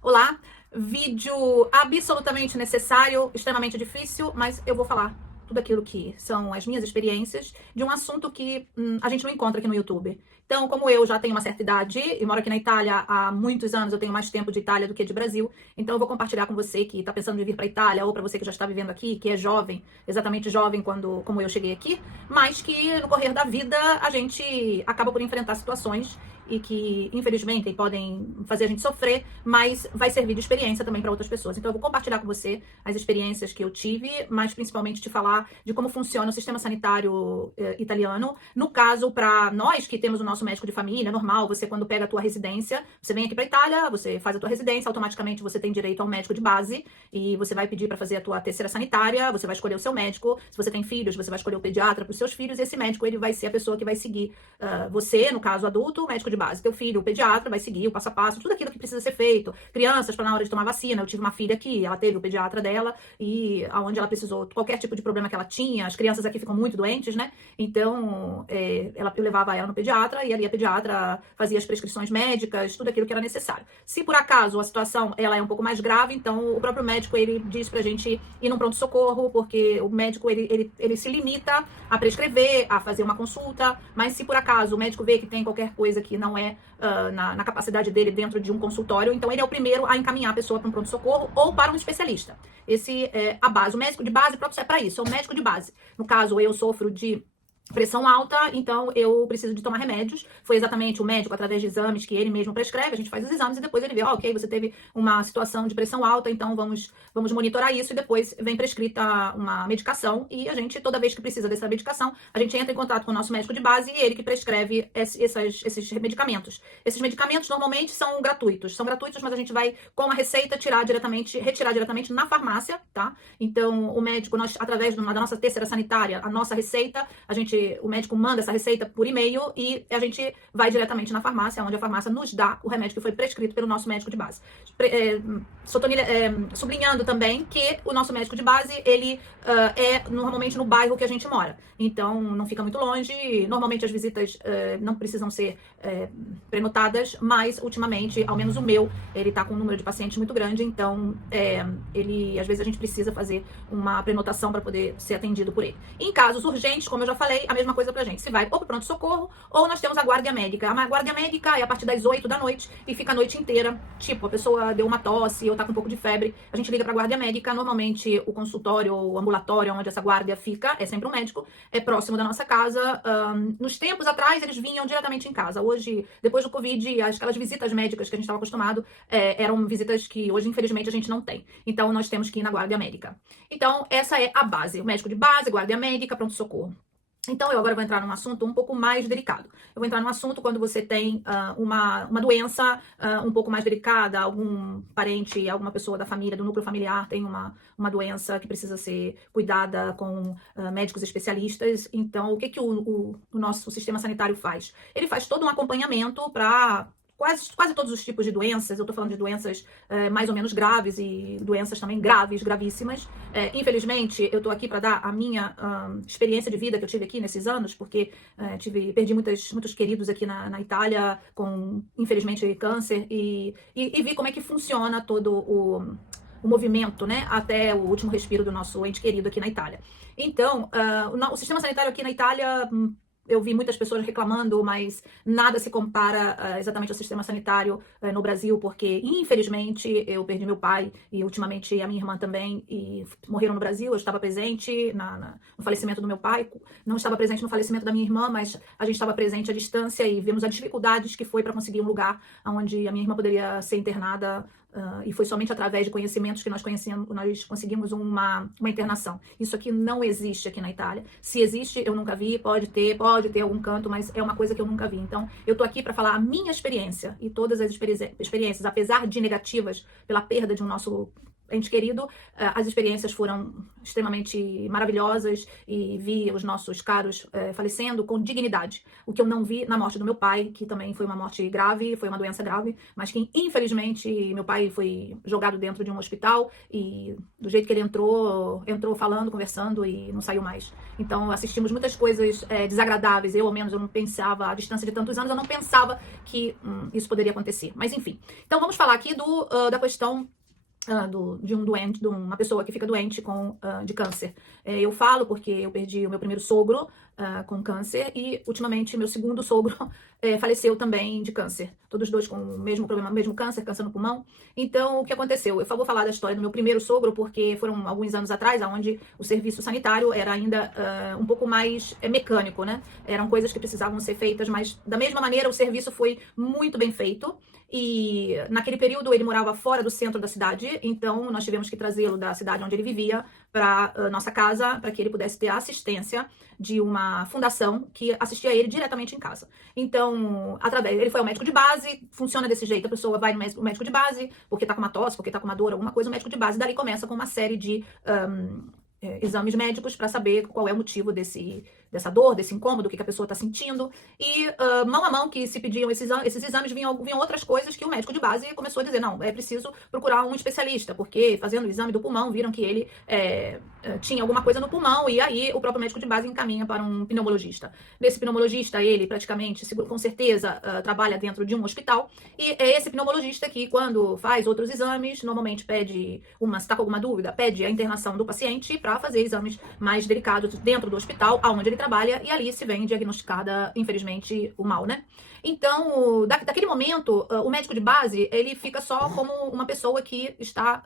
Olá, vídeo absolutamente necessário, extremamente difícil, mas eu vou falar tudo aquilo que são as minhas experiências de um assunto que a gente não encontra aqui no YouTube. Então, como eu já tenho uma certa idade e moro aqui na Itália há muitos anos, eu tenho mais tempo de Itália do que de Brasil, então eu vou compartilhar com você que está pensando em vir para a Itália ou para você que já está vivendo aqui, que é jovem, exatamente jovem como eu cheguei aqui, mas que no correr da vida a gente acaba por enfrentar situações e que, infelizmente, podem fazer a gente sofrer, mas vai servir de experiência também para outras pessoas. Então, eu vou compartilhar com você as experiências que eu tive, mas principalmente te falar de como funciona o sistema sanitário italiano. No caso, para nós que temos o nosso médico de família, normal, você quando pega a tua residência, você vem aqui para a Itália, você faz a tua residência, automaticamente você tem direito ao médico de base e você vai pedir para fazer a tua terceira sanitária, você vai escolher o seu médico. Se você tem filhos, você vai escolher o pediatra para os seus filhos e esse médico ele vai ser a pessoa que vai seguir você, no caso adulto, o médico de base, teu filho, o pediatra, vai seguir o passo a passo, tudo aquilo que precisa ser feito. Crianças, para na hora de tomar vacina, eu tive uma filha aqui, ela teve o pediatra dela, e aonde ela precisou, qualquer tipo de problema que ela tinha, as crianças aqui ficam muito doentes, né? Então, eu levava ela no pediatra, e ali a pediatra fazia as prescrições médicas, tudo aquilo que era necessário. Se por acaso a situação ela é um pouco mais grave, então o próprio médico, ele diz pra gente ir num pronto-socorro, porque o médico, ele se limita a prescrever, a fazer uma consulta, mas se por acaso o médico vê que tem qualquer coisa que não é na capacidade dele dentro de um consultório, então ele é o primeiro a encaminhar a pessoa para um pronto-socorro ou para um especialista. Esse é a base. O médico de base próprio é para isso, é o médico de base. No caso, eu sofro de pressão alta, então eu preciso de tomar remédios. Foi exatamente o médico, através de exames que ele mesmo prescreve, a gente faz os exames e depois ele vê, ok, você teve uma situação de pressão alta, então vamos monitorar isso e depois vem prescrita uma medicação e a gente, toda vez que precisa dessa medicação, a gente entra em contato com o nosso médico de base e ele que prescreve esses medicamentos. Esses medicamentos normalmente são gratuitos, mas a gente vai com a receita retirar diretamente na farmácia, tá? Então o médico, nós, através da nossa terceira sanitária, a nossa receita, o médico manda essa receita por e-mail e a gente vai diretamente na farmácia, onde a farmácia nos dá o remédio que foi prescrito pelo nosso médico de base. Sublinhando também que o nosso médico de base, ele é normalmente no bairro que a gente mora. Então, não fica muito longe. Normalmente as visitas não precisam ser prenotadas, mas ultimamente, ao menos o meu, ele tá com um número de pacientes muito grande, então às vezes a gente precisa fazer uma prenotação para poder ser atendido por ele. Em casos urgentes, como eu já falei, a mesma coisa pra gente. Se vai ou pro pronto-socorro, ou nós temos a guarda médica. A guarda médica é a partir das 8 da noite e fica a noite inteira. Tipo, a pessoa deu uma tosse ou tá com um pouco de febre, a gente liga pra guarda médica. Normalmente, o consultório ou o ambulatório onde essa guarda fica é sempre um médico, é próximo da nossa casa. Nos tempos atrás, eles vinham diretamente em casa. Hoje, depois do Covid, aquelas visitas médicas que a gente estava acostumado eram visitas que hoje, infelizmente, a gente não tem. Então, nós temos que ir na guarda médica. Então, essa é a base. O médico de base, guarda médica, pronto-socorro. Então, eu agora vou entrar num assunto um pouco mais delicado. Eu vou entrar num assunto quando você tem uma doença um pouco mais delicada, algum parente, alguma pessoa da família, do núcleo familiar tem uma doença que precisa ser cuidada com médicos especialistas. Então, o que o nosso sistema sanitário faz? Ele faz todo um acompanhamento para quase todos os tipos de doenças. Eu tô falando de doenças mais ou menos graves e doenças também graves, gravíssimas. Infelizmente, eu tô aqui para dar a minha experiência de vida que eu tive aqui nesses anos, porque perdi muitos queridos aqui na Itália com, infelizmente, câncer e vi como é que funciona todo o movimento, né, até o último respiro do nosso ente querido aqui na Itália. Então, o sistema sanitário aqui na Itália, eu vi muitas pessoas reclamando, mas nada se compara exatamente ao sistema sanitário no Brasil, porque, infelizmente, eu perdi meu pai e, ultimamente, a minha irmã também, e morreram no Brasil. Eu estava presente no falecimento do meu pai, não estava presente no falecimento da minha irmã, mas a gente estava presente à distância e vimos as dificuldades que foi para conseguir um lugar onde a minha irmã poderia ser internada. E foi somente através de conhecimentos que nós conseguimos uma internação. Isso aqui não existe aqui na Itália. Se existe, eu nunca vi. Pode ter algum canto, mas é uma coisa que eu nunca vi. Então, eu tô aqui para falar a minha experiência e todas as experiências, apesar de negativas pela perda de um nosso ente querido, as experiências foram extremamente maravilhosas e vi os nossos caros falecendo com dignidade. O que eu não vi na morte do meu pai, que também foi uma morte grave, foi uma doença grave, mas que infelizmente meu pai foi jogado dentro de um hospital e do jeito que ele entrou falando, conversando e não saiu mais. Então assistimos muitas coisas desagradáveis. Eu, ao menos, eu não pensava, à distância de tantos anos, eu não pensava que isso poderia acontecer. Mas enfim. Então vamos falar aqui da questão de um doente, de uma pessoa que fica doente de câncer. Eu falo porque eu perdi o meu primeiro sogro com câncer e, ultimamente, meu segundo sogro faleceu também de câncer. Todos dois com o mesmo problema, mesmo câncer no pulmão. Então, o que aconteceu? Eu vou falar da história do meu primeiro sogro porque foram alguns anos atrás, onde o serviço sanitário era ainda um pouco mais mecânico, né? Eram coisas que precisavam ser feitas, mas, da mesma maneira, o serviço foi muito bem feito. E naquele período ele morava fora do centro da cidade, então nós tivemos que trazê-lo da cidade onde ele vivia para nossa casa, para que ele pudesse ter a assistência de uma fundação que assistia ele diretamente em casa. Então, ele foi ao médico de base, funciona desse jeito, a pessoa vai no médico de base, porque tá com uma tosse, porque tá com uma dor, alguma coisa, o médico de base dali começa com uma série de exames médicos para saber qual é o motivo dessa dor, desse incômodo, o que a pessoa está sentindo. E mão a mão que se pediam esses exames, vinham outras coisas que o médico de base começou a dizer, não, é preciso procurar um especialista, porque fazendo o exame do pulmão, viram que ele tinha alguma coisa no pulmão, e aí o próprio médico de base encaminha para um pneumologista. Nesse pneumologista, ele praticamente, com certeza, trabalha dentro de um hospital, e é esse pneumologista que, quando faz outros exames, normalmente pede, se está com alguma dúvida, pede a internação do paciente para fazer exames mais delicados dentro do hospital, onde ele trabalha, e ali se vem diagnosticada, infelizmente, o mal, né? Então, daquele momento, o médico de base, ele fica só como uma pessoa que está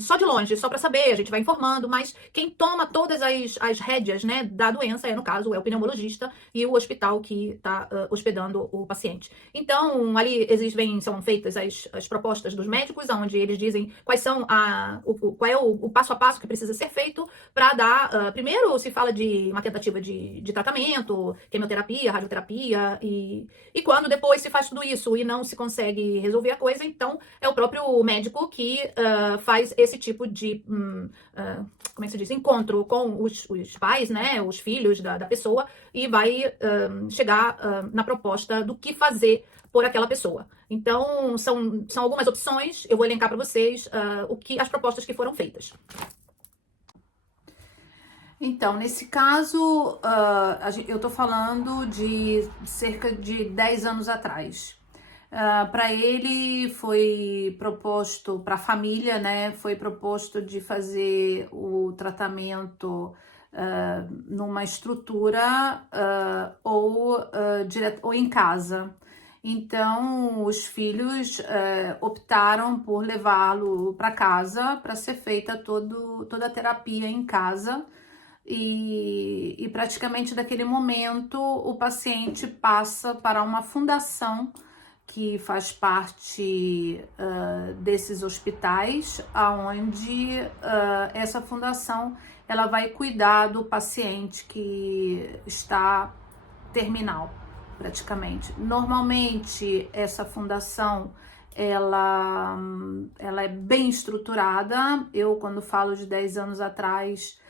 só de longe, só para saber, a gente vai informando, mas quem toma todas as rédeas, né, da doença no caso, é o pneumologista e o hospital que está hospedando o paciente. Então, ali são feitas as propostas dos médicos, onde eles dizem quais são qual é o passo a passo que precisa ser feito para dar, primeiro se fala de uma tentativa de tratamento, quimioterapia, radioterapia, e quando depois se faz tudo isso e não se consegue resolver a coisa, então é o próprio médico que faz esse tipo de, como é que se diz, encontro com os pais, né, os filhos da pessoa, e vai chegar na proposta do que fazer por aquela pessoa. Então, são algumas opções, eu vou elencar para vocês as propostas que foram feitas. Então, nesse caso, eu tô falando de cerca de 10 anos atrás. Para ele foi proposto, para a família, né, foi proposto de fazer o tratamento numa estrutura ou em casa. Então, os filhos optaram por levá-lo para casa para ser feita toda a terapia em casa. E praticamente daquele momento o paciente passa para uma fundação que faz parte desses hospitais, aonde essa fundação ela vai cuidar do paciente que está terminal, praticamente. Normalmente essa fundação ela é bem estruturada. Eu, quando falo de 10 anos atrás,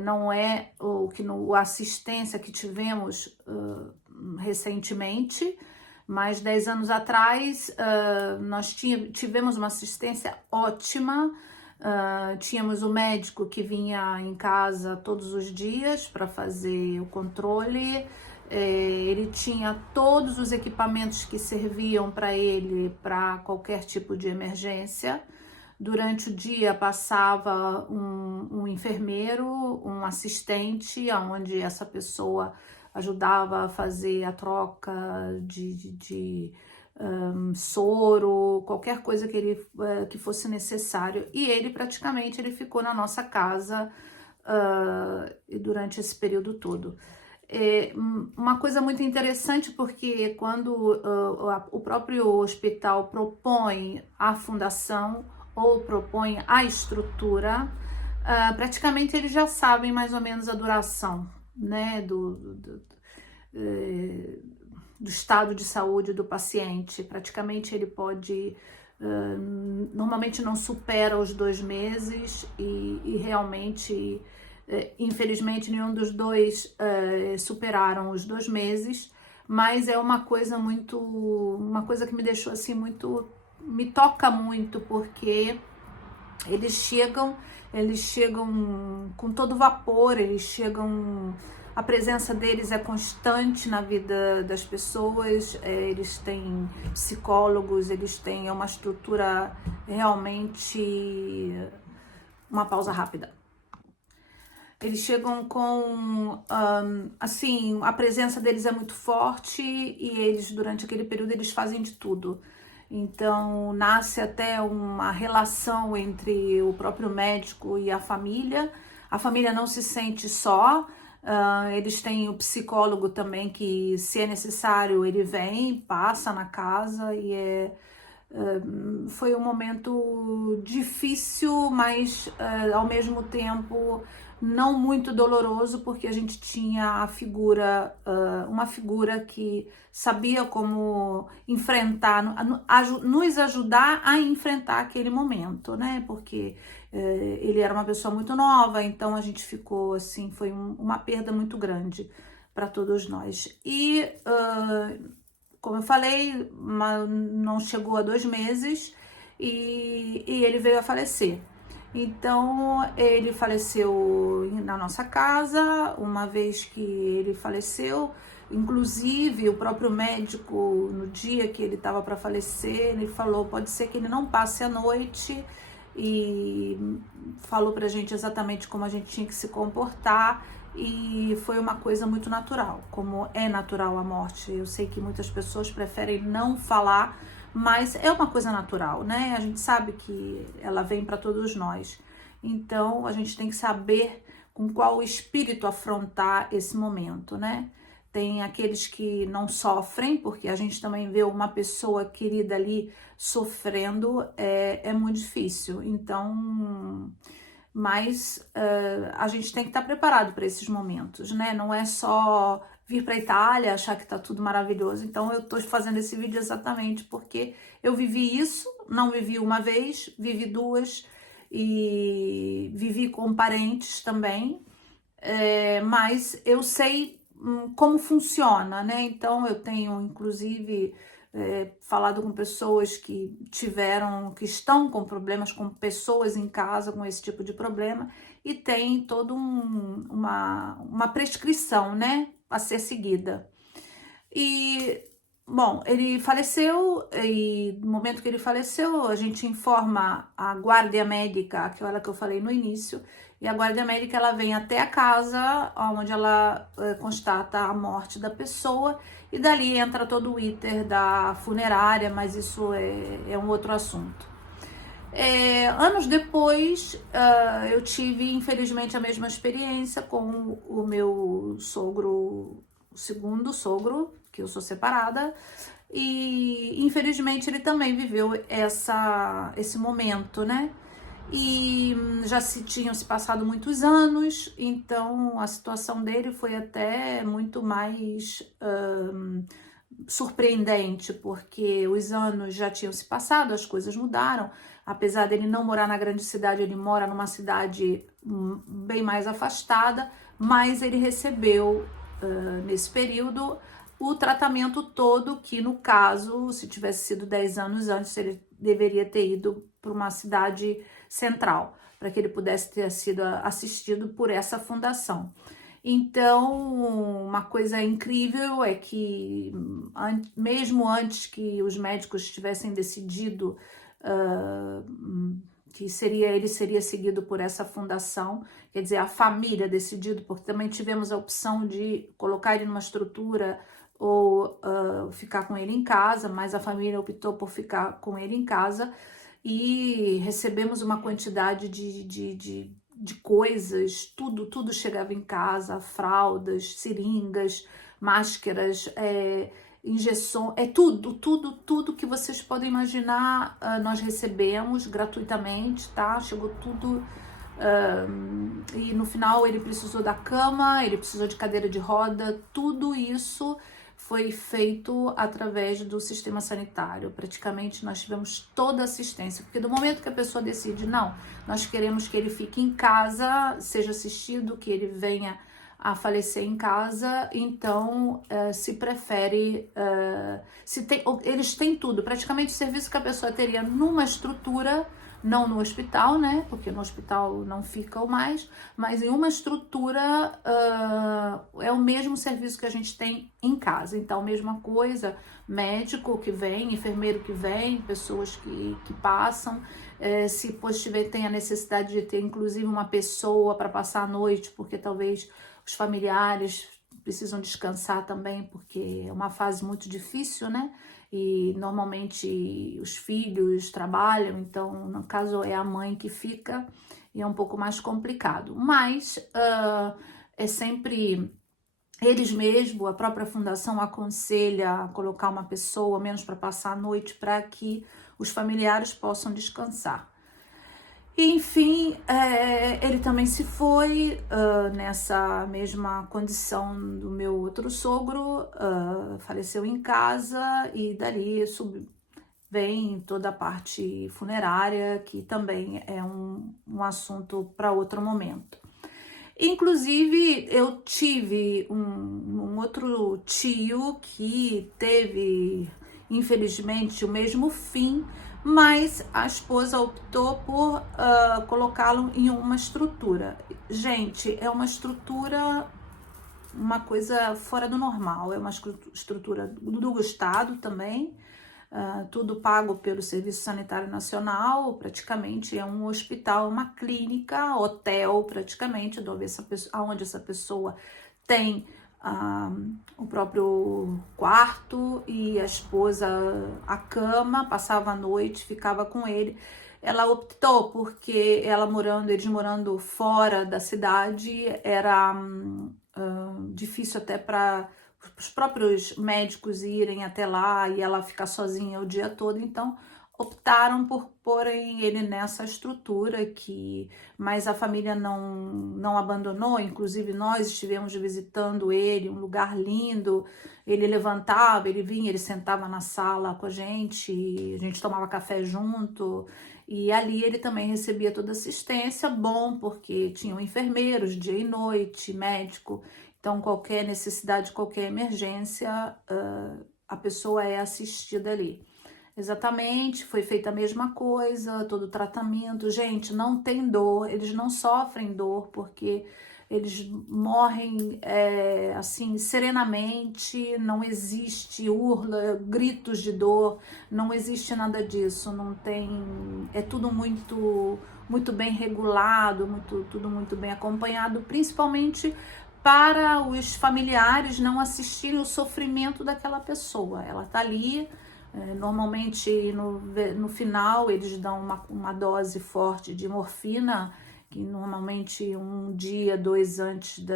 não é a assistência que tivemos recentemente, mas 10 anos atrás nós tivemos uma assistência ótima. Tínhamos o médico que vinha em casa todos os dias para fazer o controle. Ele tinha todos os equipamentos que serviam para ele para qualquer tipo de emergência. Durante o dia passava um enfermeiro, um assistente, onde essa pessoa ajudava a fazer a troca de soro, qualquer coisa que fosse necessário. E ele praticamente ficou na nossa casa durante esse período todo. Uma coisa muito interessante, porque quando o próprio hospital propõe a fundação ou propõe a estrutura, praticamente eles já sabem mais ou menos a duração, né, do estado de saúde do paciente. Praticamente ele pode normalmente não supera os 2 meses e realmente, infelizmente, nenhum dos dois superaram os 2 meses, mas é uma coisa que me deixou assim me toca muito, porque eles chegam com todo vapor, a presença deles é constante na vida das pessoas, eles têm psicólogos, é uma estrutura realmente. Uma pausa rápida. Eles chegam assim, a presença deles é muito forte e eles, durante aquele período, eles fazem de tudo. Então, nasce até uma relação entre o próprio médico e a família. A família não se sente só. Eles têm o psicólogo também, que, se é necessário, ele vem, passa na casa e foi um momento difícil, mas ao mesmo tempo não muito doloroso, porque a gente tinha uma figura que sabia como enfrentar, nos ajudar a enfrentar aquele momento, né? Porque ele era uma pessoa muito nova, então a gente ficou assim, foi uma perda muito grande para todos nós. E como eu falei, não chegou a 2 meses e ele veio a falecer. Então, ele faleceu na nossa casa. Uma vez que ele faleceu, inclusive o próprio médico, no dia que ele estava para falecer, ele falou: pode ser que ele não passe a noite, e falou pra gente exatamente como a gente tinha que se comportar. E foi uma coisa muito natural, como é natural a morte. Eu sei que muitas pessoas preferem não falar, mas é uma coisa natural, né? A gente sabe que ela vem para todos nós. Então, a gente tem que saber com qual espírito afrontar esse momento, né? Tem aqueles que não sofrem, porque a gente também vê uma pessoa querida ali sofrendo, é muito difícil. Então, mas a gente tem que estar preparado para esses momentos, né? Não é só vir para a Itália, achar que tá tudo maravilhoso. Então eu tô fazendo esse vídeo exatamente porque eu vivi isso, não vivi uma vez, vivi 2 e vivi com parentes também, mas eu sei como funciona, né? Então eu tenho, inclusive, falado com pessoas que estão com problemas, com pessoas em casa com esse tipo de problema, e tem toda uma prescrição, né, a ser seguida. E, bom, ele faleceu, e no momento que ele faleceu, a gente informa a guarda médica, aquela que eu falei no início, e a guarda médica, ela vem até a casa, onde ela constata a morte da pessoa, e dali entra todo o iter da funerária, mas isso é um outro assunto. Anos depois, eu tive, infelizmente, a mesma experiência com o meu sogro, o segundo sogro, que eu sou separada, e infelizmente ele também viveu esse momento, né? E já tinham se passado muitos anos, então a situação dele foi até muito mais surpreendente, porque os anos já tinham se passado, as coisas mudaram. Apesar dele não morar na grande cidade, ele mora numa cidade bem mais afastada, mas ele recebeu nesse período o tratamento todo, que no caso, se tivesse sido 10 anos antes, ele deveria ter ido para uma cidade central, para que ele pudesse ter sido assistido por essa fundação. Então, uma coisa incrível é que, mesmo antes que os médicos tivessem decidido que ele seria seguido por essa fundação, quer dizer, a família decidido, porque também tivemos a opção de colocar ele numa estrutura ou ficar com ele em casa, mas a família optou por ficar com ele em casa, e recebemos uma quantidade de coisas, tudo chegava em casa, fraldas, seringas, máscaras, injeção, tudo que vocês podem imaginar, nós recebemos gratuitamente, tá? Chegou tudo, e no final ele precisou da cama, ele precisou de cadeira de roda, tudo isso foi feito através do sistema sanitário. Praticamente nós tivemos toda a assistência, porque do momento que a pessoa decide, não, nós queremos que ele fique em casa, seja assistido, que ele venha a falecer em casa, então se prefere, eles têm tudo, praticamente o serviço que a pessoa teria numa estrutura, não no hospital, né? Porque no hospital não ficam mais, mas em uma estrutura é o mesmo serviço que a gente tem em casa. Então, mesma coisa, médico que vem, enfermeiro que vem, pessoas que passam. Se tiver, tem a necessidade de ter, inclusive, uma pessoa para passar a noite, porque talvez os familiares precisam descansar também, porque é uma fase muito difícil, né? E normalmente os filhos trabalham, então no caso é a mãe que fica e é um pouco mais complicado. Mas é sempre eles mesmos, a própria fundação aconselha colocar uma pessoa, menos para passar a noite, para que os familiares possam descansar. Enfim, ele também se foi nessa mesma condição do meu outro sogro, faleceu em casa e dali vem toda a parte funerária, que também é um assunto para outro momento. Inclusive, eu tive um outro tio que teve, infelizmente, o mesmo fim, mas a esposa optou por colocá-lo em uma estrutura. Gente, é uma estrutura, uma coisa fora do normal, é uma estrutura do Estado também, tudo pago pelo Serviço Sanitário Nacional, praticamente é um hospital, uma clínica, hotel praticamente, onde essa pessoa tem o próprio quarto e a esposa a cama, passava a noite, ficava com ele. Ela optou porque eles morando fora da cidade, era difícil até para os próprios médicos irem até lá e ela ficar sozinha o dia todo, então optaram por porem ele nessa estrutura mas a família não abandonou, inclusive nós estivemos visitando ele, um lugar lindo, ele levantava, ele vinha, ele sentava na sala com a gente tomava café junto, e ali ele também recebia toda assistência, bom, porque tinham enfermeiros dia e noite, médico, então qualquer necessidade, qualquer emergência, a pessoa é assistida ali. Exatamente, foi feita a mesma coisa, todo o tratamento. Gente, não tem dor, eles não sofrem dor, porque eles morrem assim, serenamente, não existe urla, gritos de dor, não existe nada disso, não tem, é tudo muito bem regulado, tudo muito bem acompanhado, principalmente para os familiares não assistirem o sofrimento daquela pessoa. Ela tá ali, normalmente no final eles dão uma dose forte de morfina, que normalmente 1 dia, 2 antes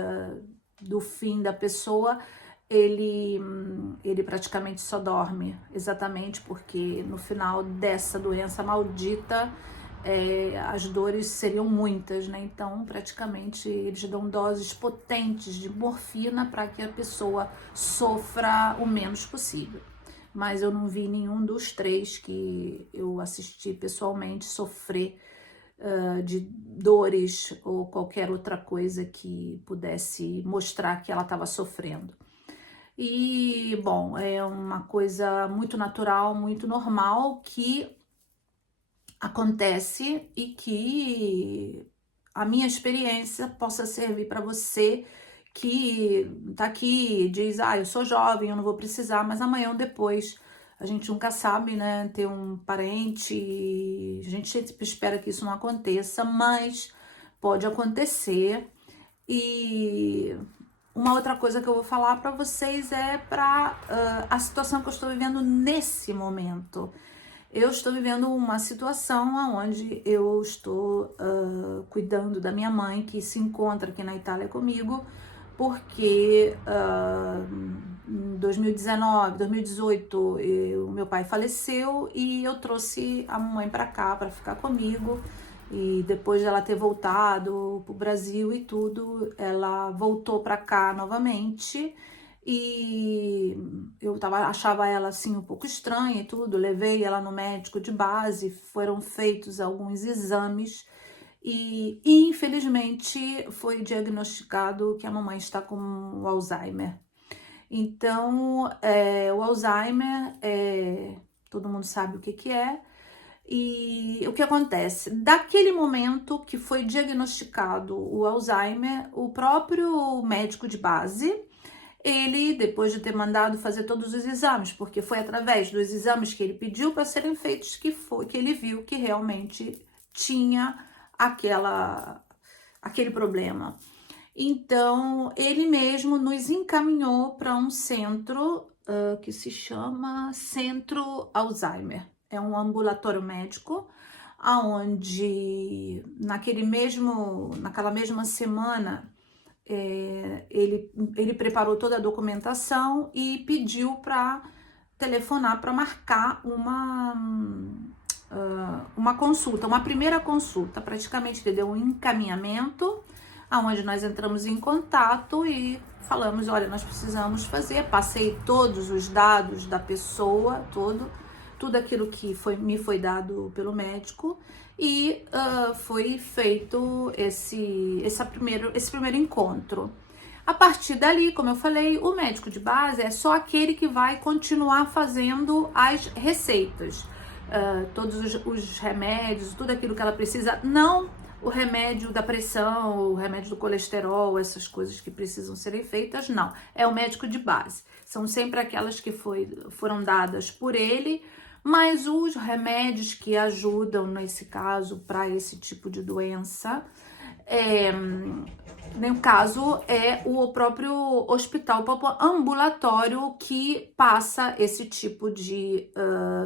do fim da pessoa, ele praticamente só dorme, exatamente porque no final dessa doença maldita, as dores seriam muitas, né? Então, praticamente, eles dão doses potentes de morfina para que a pessoa sofra o menos possível. Mas eu não vi nenhum dos 3 que eu assisti pessoalmente sofrer de dores ou qualquer outra coisa que pudesse mostrar que ela estava sofrendo. E, bom, é uma coisa muito natural, muito normal que acontece e que a minha experiência possa servir para você que tá aqui, diz, eu sou jovem, eu não vou precisar, mas amanhã ou depois, a gente nunca sabe, né, ter um parente, a gente sempre espera que isso não aconteça, mas pode acontecer. E uma outra coisa que eu vou falar para vocês é para a situação que eu estou vivendo nesse momento. Eu estou vivendo uma situação onde eu estou cuidando da minha mãe, que se encontra aqui na Itália comigo, porque em 2019, 2018, o meu pai faleceu e eu trouxe a mãe para cá para ficar comigo. E depois de ela ter voltado pro Brasil e tudo, ela voltou para cá novamente. e eu achava ela assim um pouco estranha e tudo, levei ela no médico de base, foram feitos alguns exames e infelizmente foi diagnosticado que a mamãe está com o Alzheimer. Então, o Alzheimer, todo mundo sabe o que que é. E o que acontece? Daquele momento que foi diagnosticado o Alzheimer, o próprio médico de base, ele, depois de ter mandado fazer todos os exames, porque foi através dos exames que ele pediu para serem feitos que ele viu que realmente tinha aquele problema. Então, ele mesmo nos encaminhou para um centro que se chama Centro Alzheimer. É um ambulatório médico, aonde naquela mesma semana ele preparou toda a documentação e pediu para telefonar para marcar uma consulta, uma primeira consulta. Praticamente ele deu um encaminhamento, aonde nós entramos em contato e falamos, olha, nós precisamos fazer, passei todos os dados da pessoa, tudo aquilo que me foi dado pelo médico e foi feito esse primeiro encontro. A partir dali, como eu falei, o médico de base é só aquele que vai continuar fazendo as receitas, todos os remédios, tudo aquilo que ela precisa, não o remédio da pressão, o remédio do colesterol, essas coisas que precisam serem feitas, não. É o médico de base. São sempre aquelas que foram dadas por ele, mas os remédios que ajudam, nesse caso, para esse tipo de doença, no caso, é o próprio hospital, o próprio ambulatório que passa esse tipo de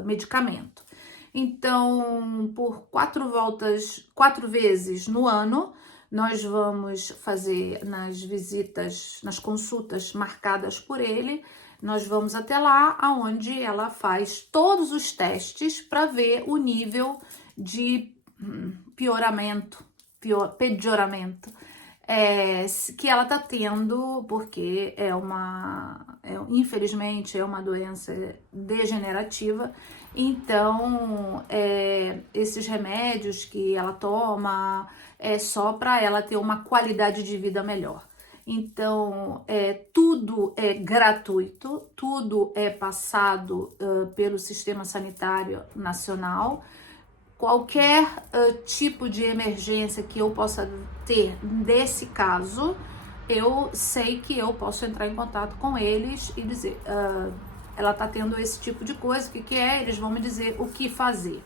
medicamento. Então, por 4 vezes no ano, nós vamos fazer nas visitas, nas consultas marcadas por ele, nós vamos até lá, aonde ela faz todos os testes para ver o nível de pejoramento que ela tá tendo, porque infelizmente é uma doença degenerativa. Então, esses remédios que ela toma é só para ela ter uma qualidade de vida melhor. Então, tudo é gratuito, tudo é passado pelo Sistema Sanitário Nacional. Qualquer tipo de emergência que eu possa ter desse caso, eu sei que eu posso entrar em contato com eles e dizer, ela tá tendo esse tipo de coisa, o que é? Eles vão me dizer o que fazer.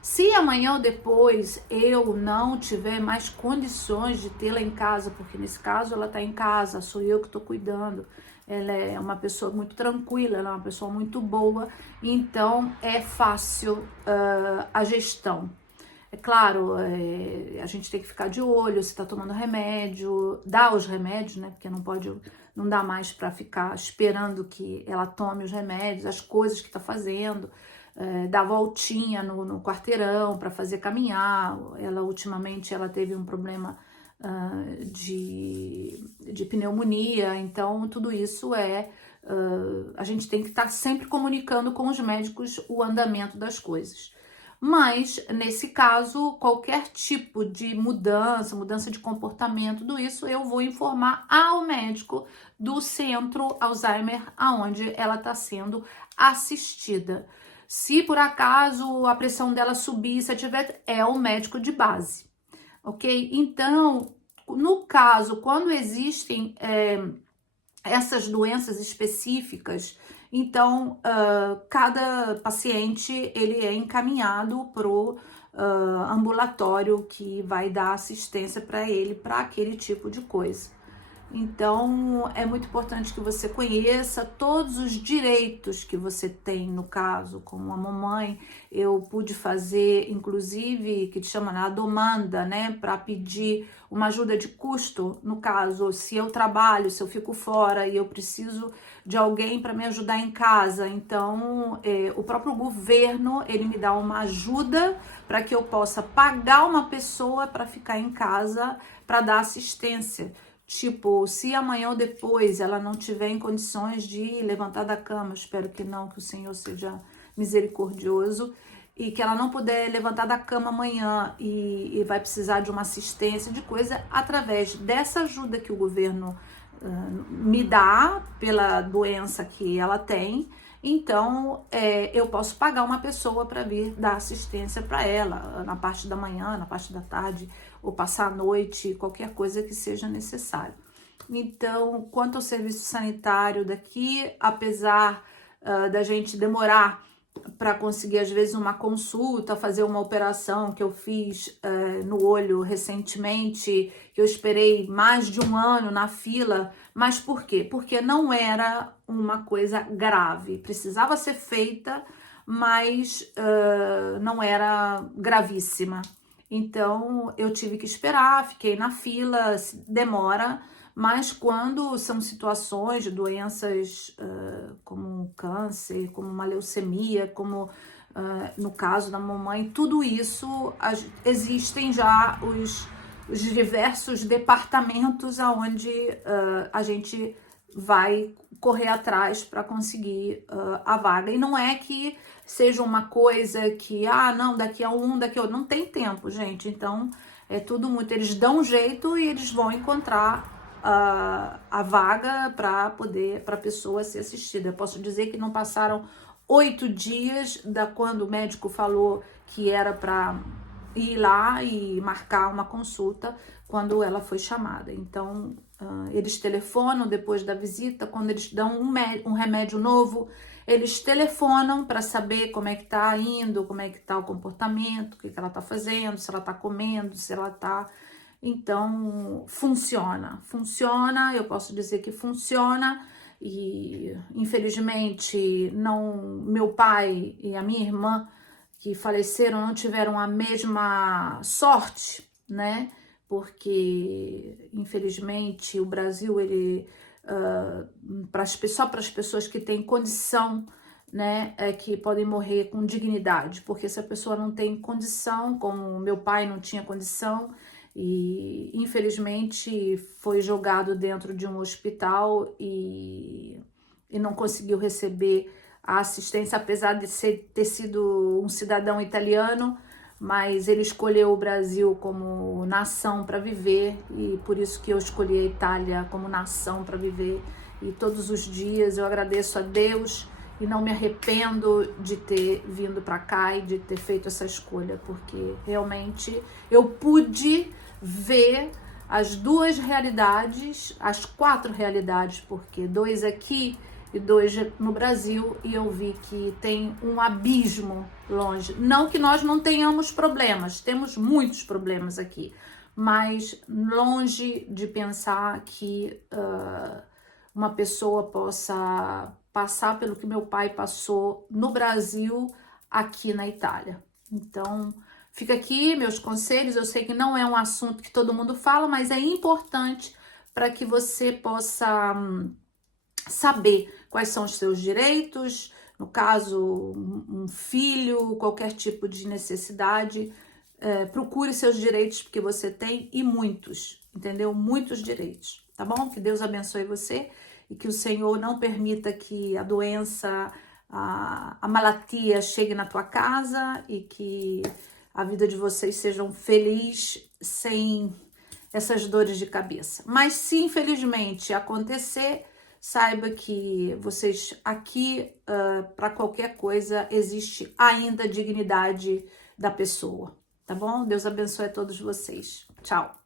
Se amanhã ou depois eu não tiver mais condições de tê-la em casa, porque nesse caso ela tá em casa, sou eu que tô cuidando, ela é uma pessoa muito tranquila, ela é uma pessoa muito boa, então é fácil a gestão. É claro, a gente tem que ficar de olho se tá tomando remédio, dar os remédios, né? Porque não dá mais para ficar esperando que ela tome os remédios, as coisas que tá fazendo, dar voltinha no quarteirão para fazer caminhar. Ultimamente ela teve um problema de pneumonia, então tudo isso a gente tem que estar sempre comunicando com os médicos o andamento das coisas. Mas, nesse caso, qualquer tipo de mudança de comportamento, tudo isso eu vou informar ao médico do Centro Alzheimer, aonde ela está sendo assistida. Se por acaso a pressão dela subir, se tiver, é o médico de base, ok? Então, no caso, quando existem essas doenças específicas, então cada paciente ele é encaminhado pro ambulatório que vai dar assistência para ele para aquele tipo de coisa. Então é muito importante que você conheça todos os direitos que você tem. No caso, como a mamãe, eu pude fazer, inclusive, que te chama a domanda, né, para pedir uma ajuda de custo. No caso, se eu trabalho, se eu fico fora e eu preciso de alguém para me ajudar em casa, então o próprio governo ele me dá uma ajuda para que eu possa pagar uma pessoa para ficar em casa para dar assistência. Tipo, se amanhã ou depois ela não tiver em condições de levantar da cama, espero que não, que o Senhor seja misericordioso, e que ela não puder levantar da cama amanhã e vai precisar de uma assistência, de coisa, através dessa ajuda que o governo me dá pela doença que ela tem, então eu posso pagar uma pessoa para vir dar assistência para ela, na parte da manhã, na parte da tarde, ou passar a noite, qualquer coisa que seja necessário. Então, quanto ao serviço sanitário daqui, apesar da gente demorar para conseguir, às vezes, uma consulta, fazer uma operação que eu fiz no olho recentemente, que eu esperei mais de 1 ano na fila. Mas por quê? Porque não era uma coisa grave. Precisava ser feita, mas não era gravíssima. Então, eu tive que esperar, fiquei na fila, demora. Mas quando são situações de doenças como câncer, como uma leucemia, como no caso da mamãe, tudo isso, existem já os diversos departamentos aonde a gente vai correr atrás para conseguir a vaga. E não é que seja uma coisa que, não, daqui a daqui a outro. Não tem tempo, gente. Então, é tudo muito. Eles dão um jeito e eles vão encontrar a vaga para a pessoa ser assistida. Eu posso dizer que não passaram 8 dias da quando o médico falou que era para ir lá e marcar uma consulta, quando ela foi chamada. Então, eles telefonam depois da visita, quando eles dão um remédio novo, eles telefonam para saber como é que tá indo, como é que tá o comportamento, o que ela tá fazendo, se ela tá comendo, se ela tá... Então, funciona, eu posso dizer que funciona, e infelizmente meu pai e a minha irmã que faleceram não tiveram a mesma sorte, né? Porque infelizmente o Brasil, ele só para as pessoas que têm condição, né, que podem morrer com dignidade, porque se a pessoa não tem condição, como meu pai não tinha condição, e infelizmente foi jogado dentro de um hospital e não conseguiu receber a assistência, apesar de ter sido um cidadão italiano, mas ele escolheu o Brasil como nação para viver, e por isso que eu escolhi a Itália como nação para viver. E todos os dias eu agradeço a Deus e não me arrependo de ter vindo para cá e de ter feito essa escolha, porque realmente eu pude ver as 2 realidades, as 4 realidades, porque 2 aqui e 2 no Brasil, e eu vi que tem um abismo longe. Não que nós não tenhamos problemas, temos muitos problemas aqui, mas longe de pensar que uma pessoa possa passar pelo que meu pai passou no Brasil, aqui na Itália. Então, fica aqui meus conselhos. Eu sei que não é um assunto que todo mundo fala, mas é importante para que você possa saber quais são os seus direitos. No caso, um filho, qualquer tipo de necessidade, procure seus direitos, porque você tem, e muitos, entendeu? Muitos direitos, tá bom? Que Deus abençoe você e que o Senhor não permita que a doença, a malatia chegue na tua casa, e que a vida de vocês seja feliz sem essas dores de cabeça. Mas se infelizmente acontecer, saiba que vocês aqui, para qualquer coisa, existe ainda a dignidade da pessoa, tá bom? Deus abençoe a todos vocês. Tchau.